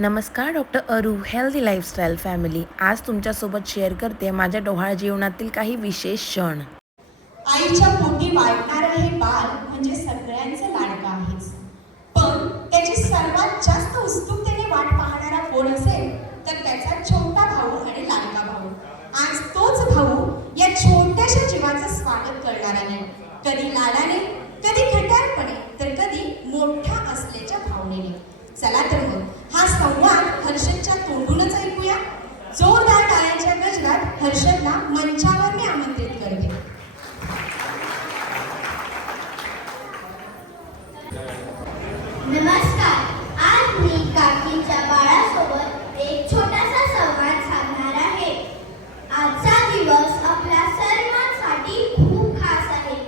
नमस्कार डॉक्टर अरू healthy lifestyle family. आज तुमच्यासोबत शेअर करते माझ्या डोहाळ जीवनातील काही विशेष क्षण. आईच्या पोटी वाढणारं हे बाळ म्हणजे सगळ्यांचं लाडकं आहेच, पण त्याची सर्वात जास्त उत्सुकतेने वाट पाहणारा कोण असेल तर त्याचा छोटा भाऊ आणि लाडका भाऊ. आज तोच भाऊ या छोट्याशा जीवाचं स्वागत करणारा नाही, कधी लाडाने, कधी खट्यारपणे, तर कधी मोठा असल्याच्या भावनेने. चला तर मग हा संवाद हर्षदच्या तोंडूनच ऐकूया. जोरदार टाळ्यांच्या गजरात हर्षदला मंचावर मी आमंत्रित करते. नमस्कार. आज मी काकींच्या बाळासोबत एक छोटासा संवाद साधणार आहे. आजचा दिवस आपल्या सर्वांसाठी खूप खास आहे.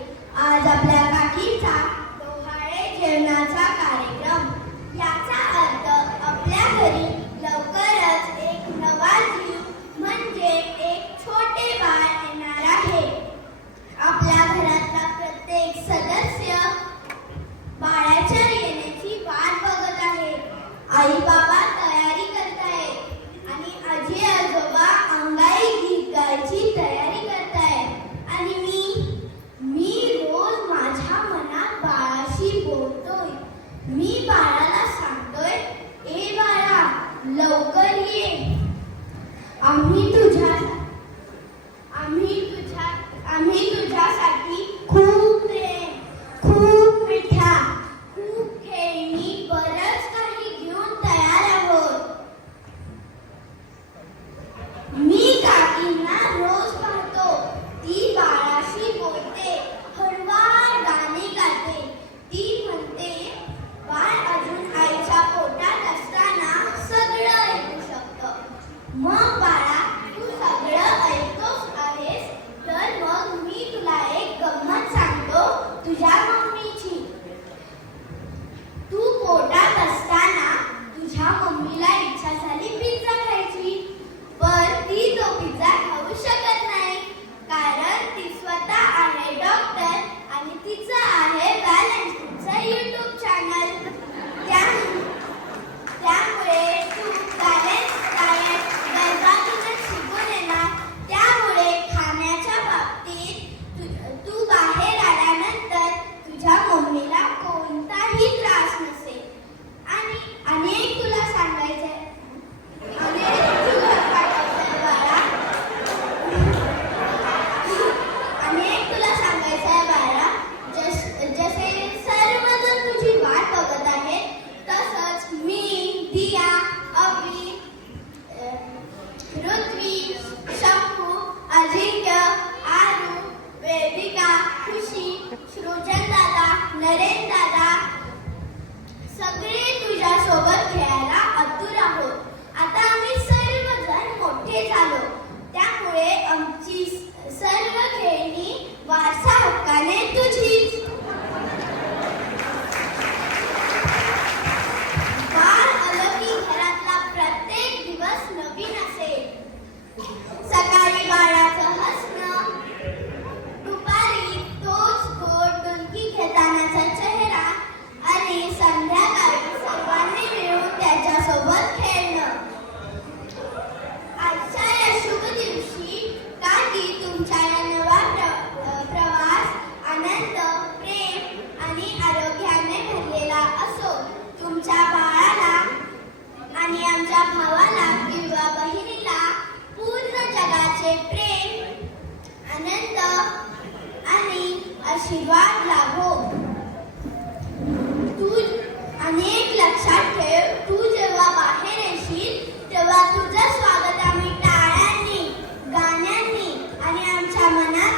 आज आपल्या काकींचा डोहाळे जेवणाचा कार्यक्रम. याचा अर्थ आपल्या घरी लवकरच एक नवा जीव म्हणजे एक छोटे बाळ येणार आहे. आपल्या घरातला प्रत्येक सदस्य बाळाच्या येण्याची वाट बघत आहे. आई बाबा तयारी करतायत आणि आजी आजोबा अंगाई गीत गायची तयारी करतायत आणि मी रोज माझ्या मनात बाळाशी बोलतोय. मी बाळाला सांगतोय, ए बाळा लवकर ये. आम्ही तुझ्यासाठी खूप प्रेम, खूप मिठा, खूप खेळणी, बरंच काही घेऊन तयार आहोत. मी काकींना रोज पाहतो. ती बाळाशी बोलते, हळूवार गाणे गाते. ती म्हणते, बाळ अजून आईच्या पोटात असताना सगळं ऐकू शकतं. मग बाळा, तू सगळं ऐकतोस आहेस, तर मग मी तुला एक गंमत सांगतो तुझ्या मम्मीची. तू पोटात असताना तुझ्या मम्मीला इच्छा झाली पिझ्झा खायची, पण ती तो पिझ्झा खाऊ शकत नाही, कारण ती स्वतः आहे डॉक्टर आणि तिचं आहे बॅलन्स फूडचं यूट्यूब चॅनल. त्यामुळे तू बॅलन्स डाएट गरजातूनच शिकून येणार. त्यामुळे खाण्याच्या बाबतीत तू बाहेर आल्यानंतर तुझ्या मम्मीला कोणताही त्रास नसेल. आणि अनेक तुला सांगायचंय, अनेक तुला पाठवायचंय बाळा, अनेक तुला सांगायचंय बाळा. जसे सर्वजण तुझी वाट बघत आहेत, तसंच मी, दिया, अभि, ऋत्वी, शंभू, अजिंक्य, आरू, वेदिका, खुशी, सृजन दादा, नरेन दादा सगळे तुझ्या सोबत खेळायला आतुर आहोत. आता आम्ही सर्वजण मोठे झालो, त्यामुळे आमची सर्व खेळणी वारसा हक्काने तुझीच. बाळ आलं की घरातला प्रत्येक दिवस नवीन असेल. सकाळी बाळाचं हसणं, दुपारी तोच गोड डुलकी घेतानाचा चेहरा आणि संध्याकाळी सर्वांनी मिळून त्याच्यासोबत खेळणं. आजच्या या शुभ दिवशी काकी तुमच्या या नवा प्रवास आनंद, प्रेम आणि आरोग्याने भरलेला असो. तुमच्या बाळाला आणि आमच्या भावाला किंवा बहिणीला पूर्ण जगाचे प्रेम, आनंद आणि आशीर्वाद लाभो. तू अनेक लक्षात ठेव, तू जेव्हा बाहेर येशील तेव्हा तुझं स्वागत आम्ही टाळ्यांनी, गाण्यांनी आणि आमच्या मनात